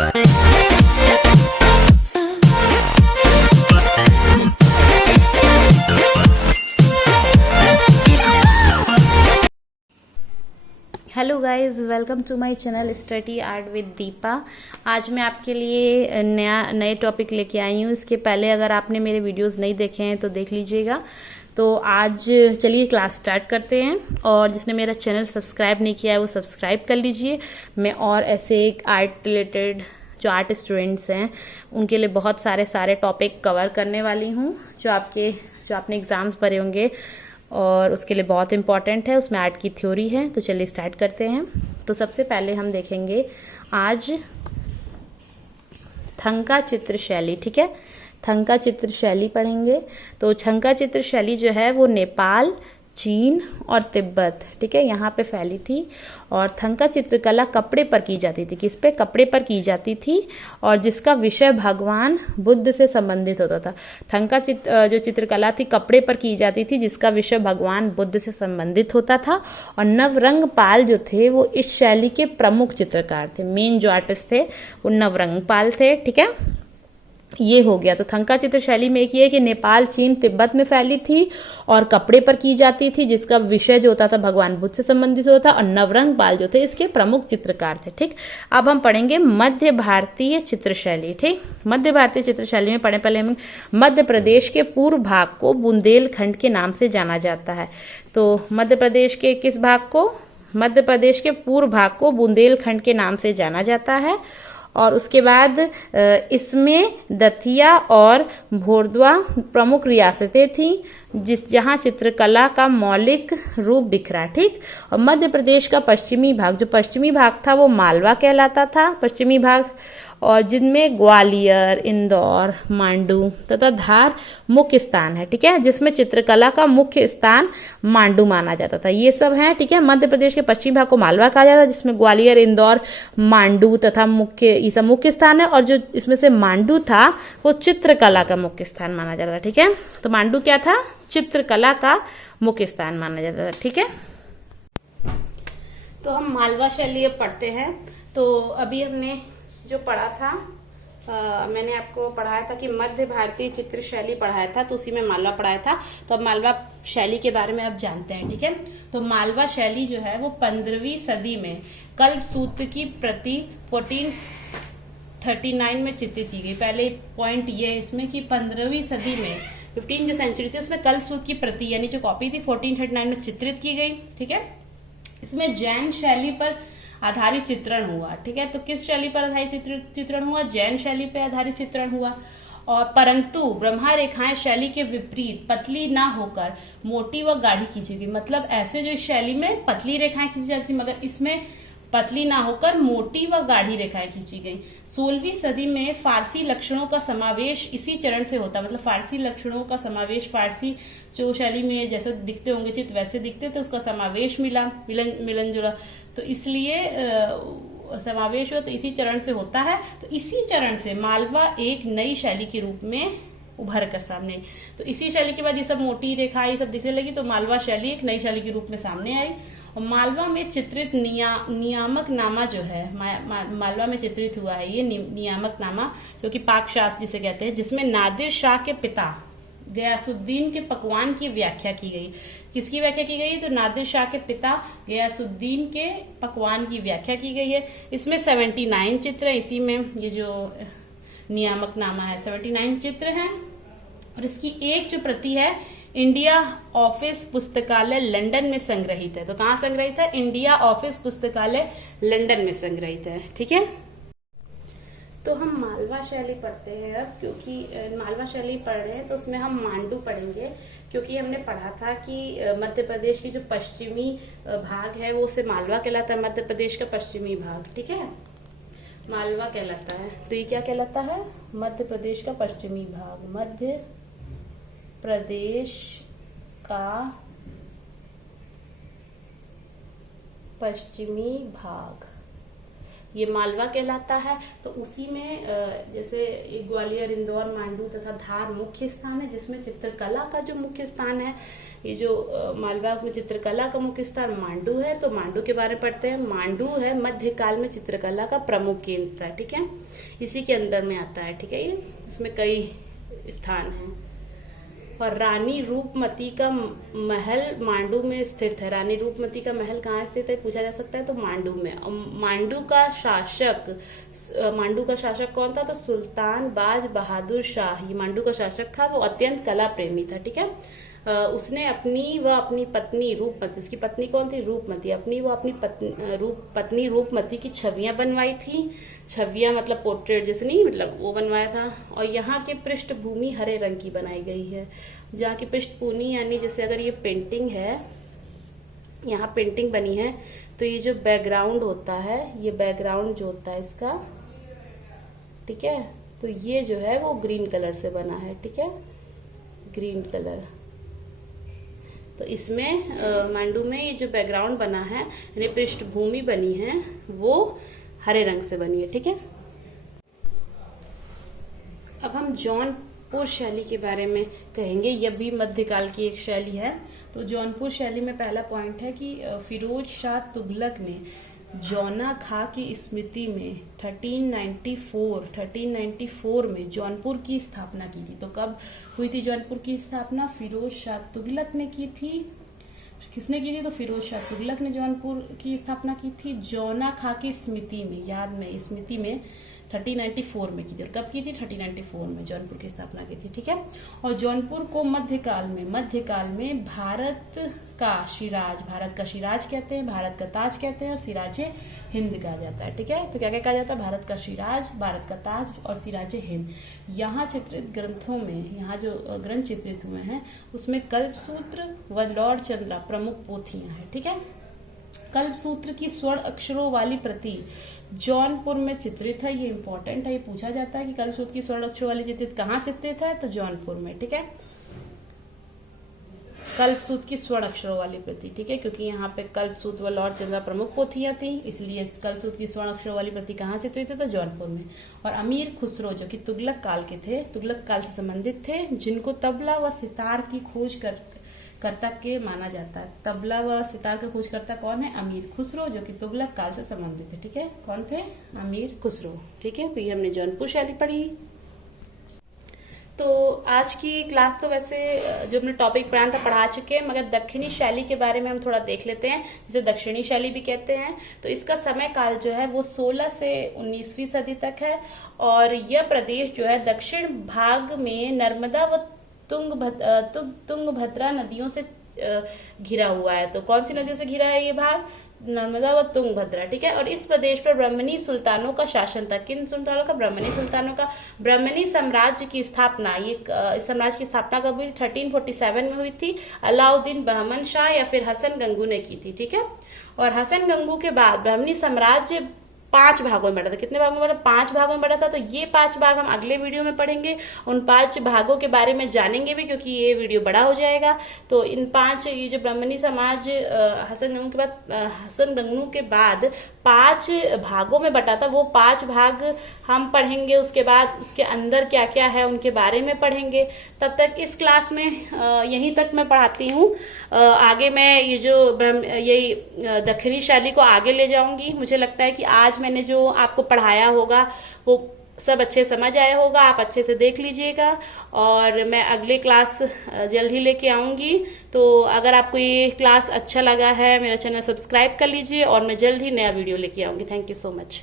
Hello guys, welcome to my channel study art with Deepa. आज मैं आपके लिए नए टॉपिक लेके आई हूँ। इसके पहले अगर आपने मेरे वीडियोस नहीं देखे हैं तो देख लीजिएगा। तो आज चलिए क्लास स्टार्ट करते हैं। और जिसने मेरा चैनल सब्सक्राइब नहीं किया है वो सब्सक्राइब कर लीजिए। मैं और ऐसे एक आर्ट रिलेटेड जो आर्ट स्टूडेंट्स हैं उनके लिए बहुत सारे टॉपिक कवर करने वाली हूँ जो आपने एग्ज़ाम्स भरे होंगे और उसके लिए बहुत इंपॉर्टेंट है। उसमें आर्ट की थ्योरी है। तो चलिए स्टार्ट करते हैं। तो सबसे पहले हम देखेंगे आज थंका चित्र शैली। ठीक है, थंका चित्र शैली पढ़ेंगे। तो थंका चित्र शैली जो है वो नेपाल, चीन और तिब्बत, ठीक है, यहाँ पे फैली थी। और थंका चित्रकला कपड़े पर की जाती थी। किस पे? कपड़े पर की जाती थी और जिसका विषय भगवान बुद्ध से संबंधित होता था। थंका जो चित्रकला थी कपड़े पर की जाती थी जिसका विषय भगवान बुद्ध से संबंधित होता था। और नवरंग पाल जो थे वो इस शैली के प्रमुख चित्रकार थे। मेन जो आर्टिस्ट थे वो नवरंग पाल थे। ठीक है, ये हो गया। तो थंका चित्र शैली में एक ये कि नेपाल, चीन, तिब्बत में फैली थी और कपड़े पर की जाती थी जिसका विषय जो होता था भगवान बुद्ध से संबंधित होता था। और नवरंग पाल जो थे इसके प्रमुख चित्रकार थे। ठीक, अब हम पढ़ेंगे मध्य भारतीय चित्र शैली। ठीक, मध्य भारतीय चित्र शैली में पढ़े पहले हम मध्य प्रदेश के पूर्व भाग को बुंदेलखंड के नाम से जाना जाता है। तो मध्य प्रदेश के किस भाग को? मध्य प्रदेश के पूर्व भाग को बुंदेलखंड के नाम से जाना जाता है। और उसके बाद इसमें दतिया और भोरदुआ प्रमुख रियासतें थीं जहां चित्रकला का मौलिक रूप बिखरा। ठीक, और मध्य प्रदेश का पश्चिमी भाग, जो पश्चिमी भाग था वो मालवा कहलाता था, पश्चिमी भाग, और जिनमें ग्वालियर, इंदौर, मांडू तथा धार मुख्य स्थान है। ठीक है, जिसमें चित्रकला का मुख्य स्थान मांडू माना जाता था। ये सब है। ठीक है, मध्य प्रदेश के पश्चिमी भाग को मालवा कहा जाता है जिसमें ग्वालियर, इंदौर, मांडू तथा ये सब मुख्य स्थान है। और जो इसमें से मांडू था वो चित्रकला का मुख्य स्थान माना जाता था। ठीक है, तो मांडू क्या था? चित्रकला का मुख्य स्थान माना जाता था। ठीक है, तो हम मालवा शैली अब पढ़ते हैं। तो अभी हमने जो पढ़ा था मैंने आपको पढ़ाया था कि मध्य भारतीय चित्र शैली पढ़ाया था, तो उसी में मालवा पढ़ाया था। तो अब मालवा शैली के बारे में अब जानते हैं। ठीक है, तो मालवा शैली जो है वो 15वीं सदी में कल्पसूत्र की प्रति 1439 में चित्रित की गई। पहले पॉइंट ये है इसमें कि 15वीं सदी में 15 जो सेंचुरी थी उसमें कल्पसूत्र की प्रति यानी जो कॉपी थी 1439 में चित्रित की गई। ठीक है, इसमें जैन शैली पर आधारित चित्रण हुआ। ठीक है, तो किस शैली पर आधारित चित्रण हुआ? जैन शैली पर आधारित चित्रण हुआ। और परंतु ब्रह्मा रेखाएं शैली के विपरीत पतली ना होकर मोटी व गाढ़ी खींची गई। मतलब ऐसे जो इस शैली में पतली रेखाएं खींची जाती मगर इसमें पतली ना होकर मोटी व गाढ़ी रेखाएं खींची गई। 16वीं सदी में फारसी लक्षणों का समावेश इसी चरण से होता। मतलब फारसी लक्षणों का समावेश, फारसी जो शैली में जैसे दिखते होंगे चित्र वैसे दिखते थे, उसका समावेश मिलन जुला, तो इसलिए समावेश हो तो इसी चरण से होता है। तो इसी चरण से मालवा एक नई शैली के रूप में उभर कर सामने आई। तो इसी शैली के बाद ये सब मोटी रेखा ये सब दिखने लगी तो मालवा शैली एक नई शैली के रूप में सामने आई। और मालवा में चित्रित नियामक नामा जो है मालवा में चित्रित हुआ है ये नियामक नामा जो कि पाक शास्त्र जिसे कहते हैं, जिसमें नादिर शाह के पिता गयासुद्दीन के पकवान की व्याख्या की गई। किसकी व्याख्या की गई? तो नादिर शाह के पिता गयासुद्दीन के पकवान की व्याख्या की गई है। इसमें 79 चित्र है। इसी में ये जो नियामक नामा है 79 चित्र हैं। और इसकी एक जो प्रति है इंडिया ऑफिस पुस्तकालय लंदन में संग्रहित है। तो कहाँ संग्रहित है? इंडिया ऑफिस पुस्तकालय लंदन में संग्रहित है। ठीक है, तो हम मालवा शैली पढ़ते हैं अब, क्योंकि मालवा शैली पढ़ रहे हैं तो उसमें हम मांडू पढ़ेंगे। क्योंकि हमने पढ़ा था कि मध्य प्रदेश की जो पश्चिमी भाग है वो उसे मालवा कहलाता है, मध्य प्रदेश का पश्चिमी भाग। ठीक है, मालवा कहलाता है। तो ये क्या कहलाता है? मध्य प्रदेश का पश्चिमी भाग, मध्य प्रदेश का पश्चिमी भाग। ये मालवा कहलाता है। तो उसी में जैसे ग्वालियर, इंदौर, मांडू तथा धार मुख्य स्थान है, जिसमें चित्रकला का जो मुख्य स्थान है, ये जो मालवा उसमें चित्रकला का मुख्य स्थान मांडू है। तो मांडू के बारे में पढ़ते हैं। मांडू है मध्यकाल में चित्रकला का प्रमुख केंद्र था, ठीक है, इसी के अंदर में आता है, ठीक है। ये इसमें कई स्थान हैं। और रानी रूपमती का महल मांडू में स्थित है। रानी रूपमती का महल कहाँ स्थित है पूछा जा सकता है, तो मांडू में। मांडू का शासक कौन था, तो सुल्तान बाज बहादुर शाह ये मांडू का शासक था। वो अत्यंत कला प्रेमी था, ठीक है। उसने अपनी पत्नी रूपमती, उसकी पत्नी कौन थी, रूपमती, अपनी पत्नी रूपमती की छवियां बनवाई थी। छवियां मतलब पोर्ट्रेट जैसे नहीं, मतलब वो बनवाया था। और यहाँ की पृष्ठभूमि हरे रंग की बनाई गई है। जहाँ की पृष्ठभूमि यानी जैसे अगर ये पेंटिंग है, यहाँ पेंटिंग बनी है, तो ये जो बैकग्राउंड होता है, ये बैकग्राउंड जो होता है इसका, ठीक है, तो ये जो है वो ग्रीन कलर से बना है, ठीक है, ग्रीन कलर। तो इसमें मांडू में ये जो बैकग्राउंड बना है यानी पृष्ठभूमि बनी है वो हरे रंग से बनी है, ठीक है। अब हम जौनपुर शैली के बारे में कहेंगे। यह भी मध्यकाल की एक शैली है। तो जौनपुर शैली में पहला पॉइंट है कि फिरोज शाह तुगलक ने जौना खां की स्मृति में 1394 में जौनपुर की स्थापना की थी। तो कब हुई थी जौनपुर की स्थापना, फिरोज शाह तुगलक ने की थी। किसने की थी, तो फिरोज शाह तुगलक ने जौनपुर की स्थापना की थी जौना खां की स्मृति में, याद में, स्मृति में 1394 में की थी। और कब की थी, 1394 में जौनपुर की स्थापना की थी, ठीक है। और जौनपुर को मध्यकाल में भारत का शिराज कहते हैं, भारत का ताज कहते हैं, और सिराजे हिंद कहा जाता है, ठीक है। तो क्या क्या कहा जाता है, भारत का शिराज, भारत का ताज और सिराजे हिंद। यहाँ चित्रित ग्रंथों में, यहाँ जो ग्रंथ चित्रित हुए हैं उसमें कल्पसूत्र व लॉर्ड चंद्रा प्रमुख पोथियां हैं, ठीक है। कल्पसूत्र की स्वर्ण अक्षरों वाली प्रति जौनपुर में चित्रित है। ये इंपॉर्टेंट है, ये पूछा जाता है कि कल्पसूत्र की स्वर्ण अक्षरों वाली चित्रित कहाँ चित्रित है, तो जौनपुर में, ठीक है। कल्पसूत्र की स्वर्ण अक्षरों वाली प्रति, ठीक है, क्योंकि यहाँ पे कल्पसूत्र व लॉर्ड चंद्रा प्रमुख पोथियां थी, इसलिए कल्पसूत्र की स्वर्ण अक्षरों वाली प्रति कहाँ चित्रित है, तो जौनपुर में। और अमीर खुसरो जो कि तुगलक काल के थे, तुगलक काल से संबंधित थे, जिनको तबला व सितार की खोज कर्ता के माना जाता है। तबला व सितार का खोजकर्ता कौन है, अमीर खुसरो, जो कि तुगलक काल से संबंधित है, ठीक है। कौन थे, अमीर खुसरो, ठीक है। तो ये हमने जौनपुर शैली पढ़ी। तो आज की क्लास तो वैसे जो हमने टॉपिक पढ़ा था पढ़ा चुके हैं, मगर दक्षिणी शैली के बारे में हम थोड़ा देख लेते हैं, जिसे दक्षिणी शैली भी कहते हैं। तो इसका समय काल जो है वो 16 से 19वीं सदी तक है। और यह प्रदेश जो है दक्षिण भाग में नर्मदा व तुंगभद्रा नदियों से घिरा हुआ है। तो कौन सी नदियों से घिरा है ये भाग, नर्मदा व तुंगभद्रा, ठीक है। और इस प्रदेश पर ब्राह्मणी सुल्तानों का शासन था। किन सुल्तानों का, ब्राह्मणी सुल्तानों का। ब्राह्मणी साम्राज्य की स्थापना, ये इस साम्राज्य की स्थापना कब हुई, 1347 में हुई थी। अलाउद्दीन बहमन शाह या फिर हसन गंगू ने की थी, ठीक है। और हसन गंगू के बाद ब्राह्मणी साम्राज्य 5 भागों में बढ़ा था। कितने भागों में बढ़ा, 5 भागों में बढ़ा था। तो ये 5 भाग हम अगले वीडियो में पढ़ेंगे, उन 5 भागों के बारे में जानेंगे भी, क्योंकि ये वीडियो बड़ा हो जाएगा। तो इन 5 ये जो ब्राह्मणी समाज हसन गंगू के बाद 5 भागों में बटा था, वो 5 भाग हम पढ़ेंगे। उसके बाद उसके अंदर क्या क्या है उनके बारे में पढ़ेंगे। तब तक इस क्लास में यहीं तक मैं पढ़ाती हूँ। आगे मैं ये जो यही दक्षिणी शैली को आगे ले जाऊंगी। मुझे लगता है कि आज मैंने जो आपको पढ़ाया होगा वो सब अच्छे समझ आया होगा, आप अच्छे से देख लीजिएगा। और मैं अगले क्लास जल्द ही लेके आऊँगी। तो अगर आपको ये क्लास अच्छा लगा है, मेरा चैनल सब्सक्राइब कर लीजिए, और मैं जल्द ही नया वीडियो लेके आऊँगी। Thank you so much.